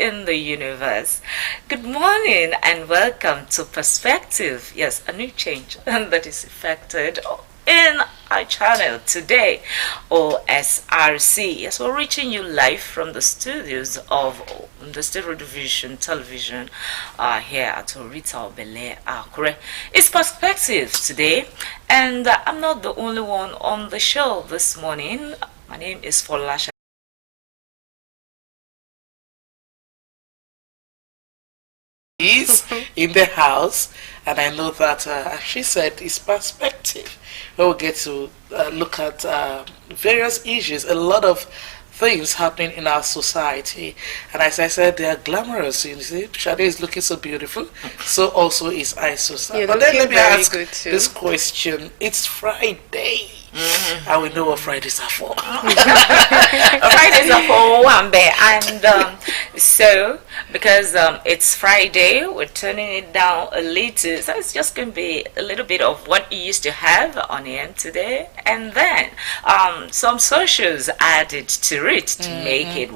in the universe. Good morning and welcome to Perspective. Yes, a new change that is effected in our channel today, Osrc. Yes, we're reaching you live from the studios of the State Division Television here at Orita Obele Akure. It's Perspective today, and I'm not the only one on the show this morning. My name is Folasha. Is in the house, and I know that she said it's perspective where we get to look at various issues, a lot of things happening in our society. And as I said, they are glamorous. You see, Shade is looking so beautiful, so also is I Susan. But then let me ask this question: it's Friday. And we know what Fridays are for. Fridays are for Wambe, and so because it's Friday, we're turning it down a little. So it's just going to be a little bit of what you used to have on the end today, and then some socials added to it to make it.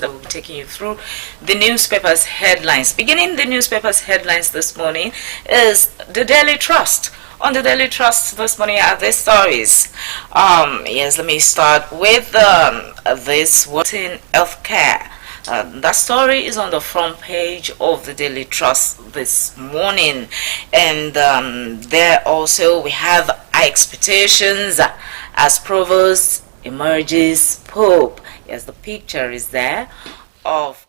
That will be taking you through the newspaper's headlines. Beginning the newspaper's headlines this morning is the Daily Trust. On the Daily Trust this morning are the stories. Yes, let me start with this in healthcare. That story is on the front page of the Daily Trust this morning, and there also we have expectations as provost emerges Pope. Yes, the picture is there of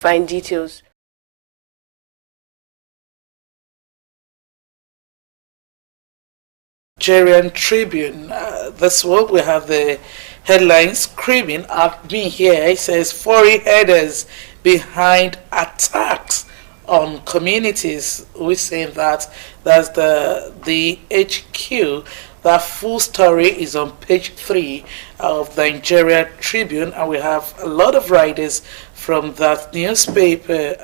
find details Nigerian Tribune. This one we have the headline screaming at me here. It says foreign headers behind attacks on communities. We're saying that that's the HQ. That full story is on page 3 of the Nigeria Tribune, and we have a lot of writers from that newspaper.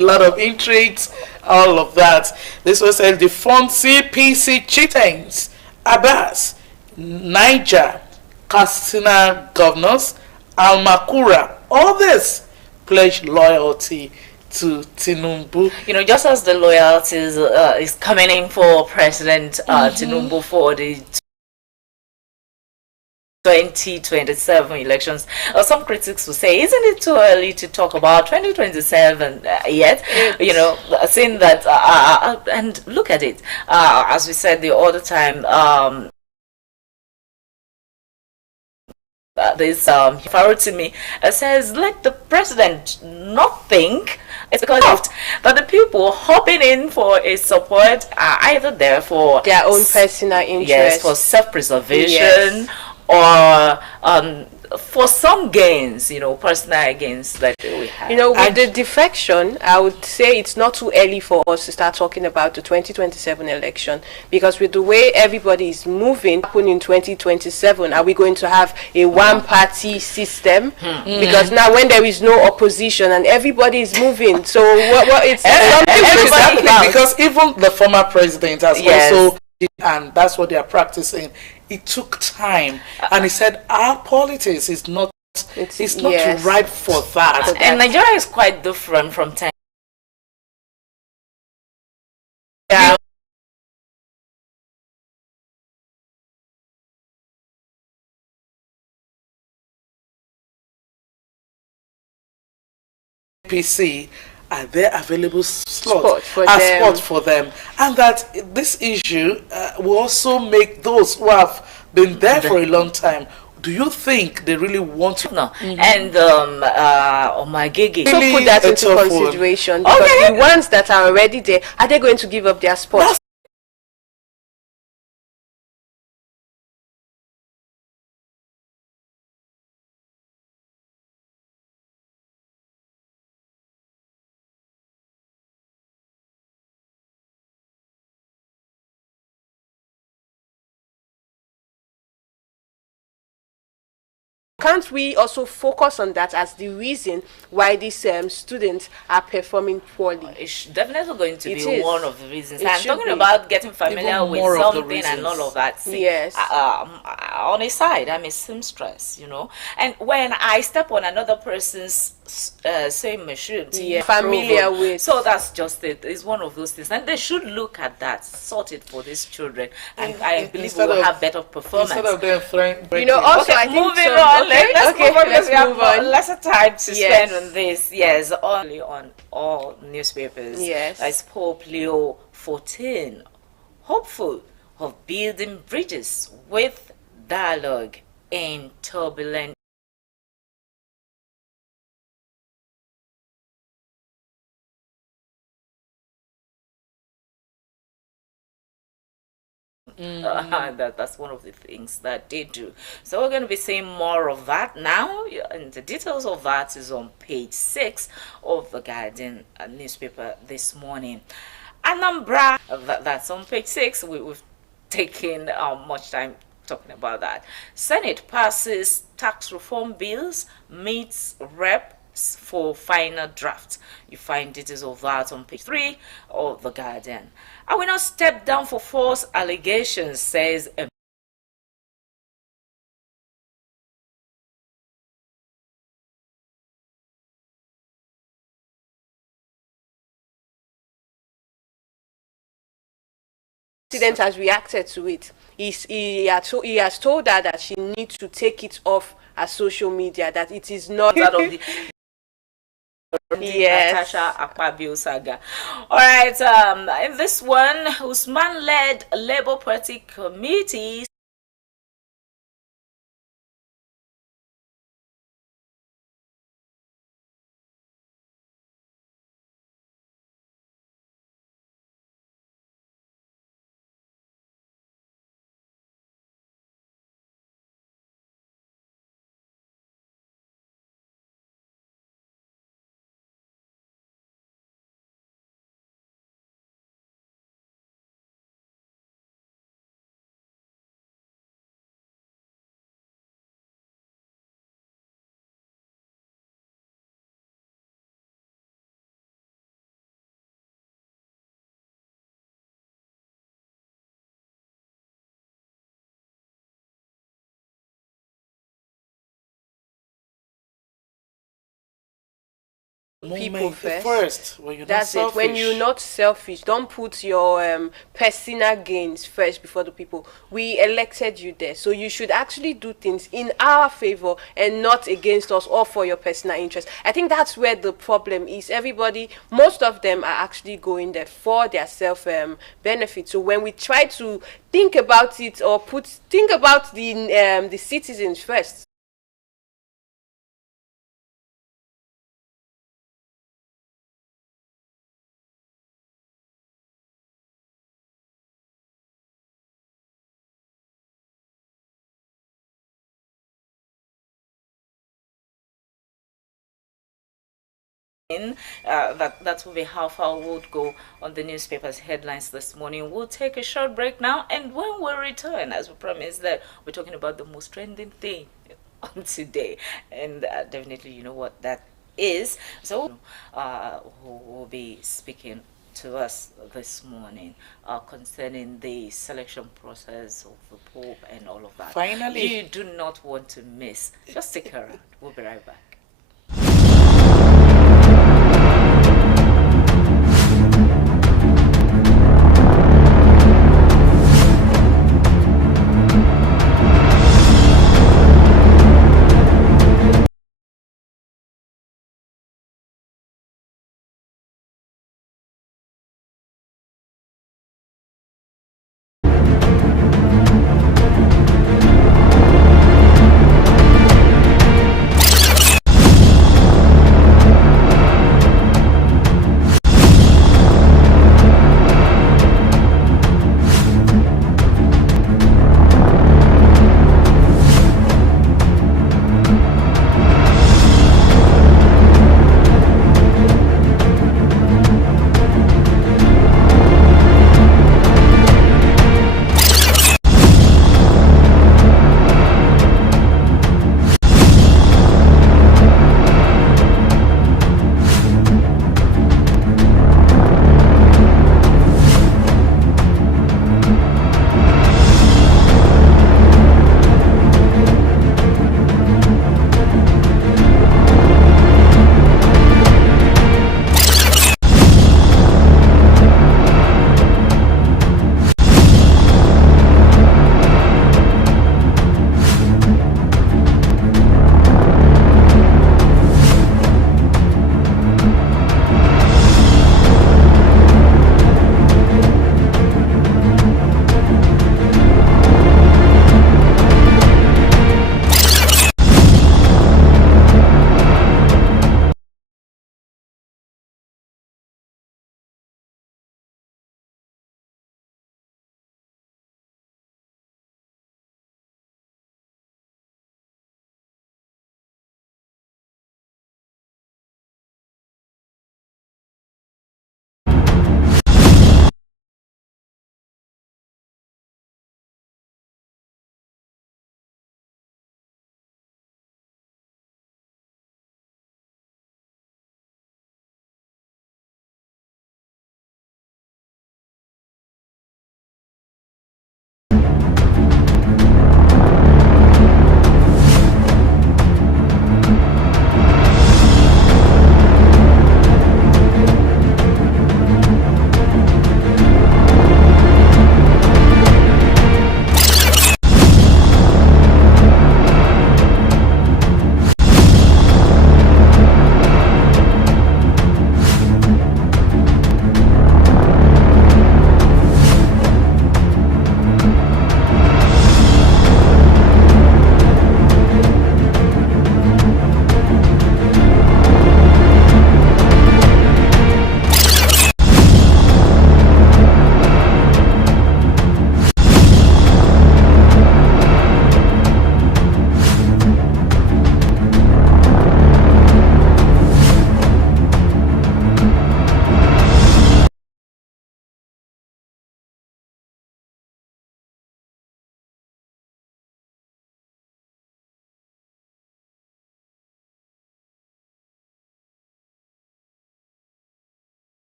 A lot of intrigues, all of that. This was said the front CPC chieftains, Abbas, Niger, Katsina governors, Almakura, all this pledge loyalty to Tinubu. Just as the loyalty is coming in for President Tinubu for the 2027 elections. Some critics will say, isn't it too early to talk about 2027 yet? Saying that, and look at it, as we said the other time, this Farotimi says, let the president not think it's because that the people hopping in for a support are either there for their own personal interest, yes, for self-preservation, yes, or for some gains, personal gains that we have. With the defection, I would say it's not too early for us to start talking about the 2027 election, because with the way everybody is moving, happen in 2027, are we going to have a one-party system? Because now when there is no opposition and everybody is moving, so what it's exactly, because even the former president has also, and that's what they are practicing. It took time, and he said our politics is not ripe for that. And Nigeria is quite different from time. Yeah. PC, are there available slots for them, and that this issue will also make those who have been there for a long time, do you think they really want to? No. And Omagege, so put that into consideration, because the ones that are already there, are they going to give up their spots? Can't we also focus on that as the reason why these students are performing poorly? It's definitely going to be one of the reasons. I'm talking about getting familiar with something and all of that. Yes. On a side, I'm a seamstress, and when I step on another person's same machine, familiar with. So that's just it. It's one of those things, and they should look at that, sort it for these children, and I believe we will have better performance. Instead of them throwing, also I think moving on. Let's move on, because we have lesser time to spend on this. Yes, only on all newspapers. Yes. As Pope Leo 14, hopeful of building bridges with dialogue in turbulent That's one of the things that they do. So we're going to be seeing more of that now, and the details of that is on page 6 of the Guardian newspaper this morning. Anambra, that's on page 6. We've taken much time talking about that. Senate passes tax reform bills, meets reps for final draft. You find details of that on page 3 of the Guardian. I will not step down for false allegations, says a President has reacted to it. He has told her that she needs to take it off her social media, that it is not out of the yes. Natasha Akpabio saga. All right, in this one, Usman led Labour Party committee People first. When you're That's not it. When you're not selfish, don't put your personal gains first before the people. We elected you there, so you should actually do things in our favor and not against us or for your personal interest. I think that's where the problem is. Everybody, most of them are actually going there for their self benefit. So when we try to think about it or think about the citizens first. that will be how far we'll go on the newspaper's headlines this morning. We'll take a short break now, and when we return, as we promised, that we're talking about the most trending thing on today, and definitely you know what that is. So who will be speaking to us this morning concerning the selection process of the Pope and all of that. Finally, you do not want to miss. Just stick around. We'll be right back.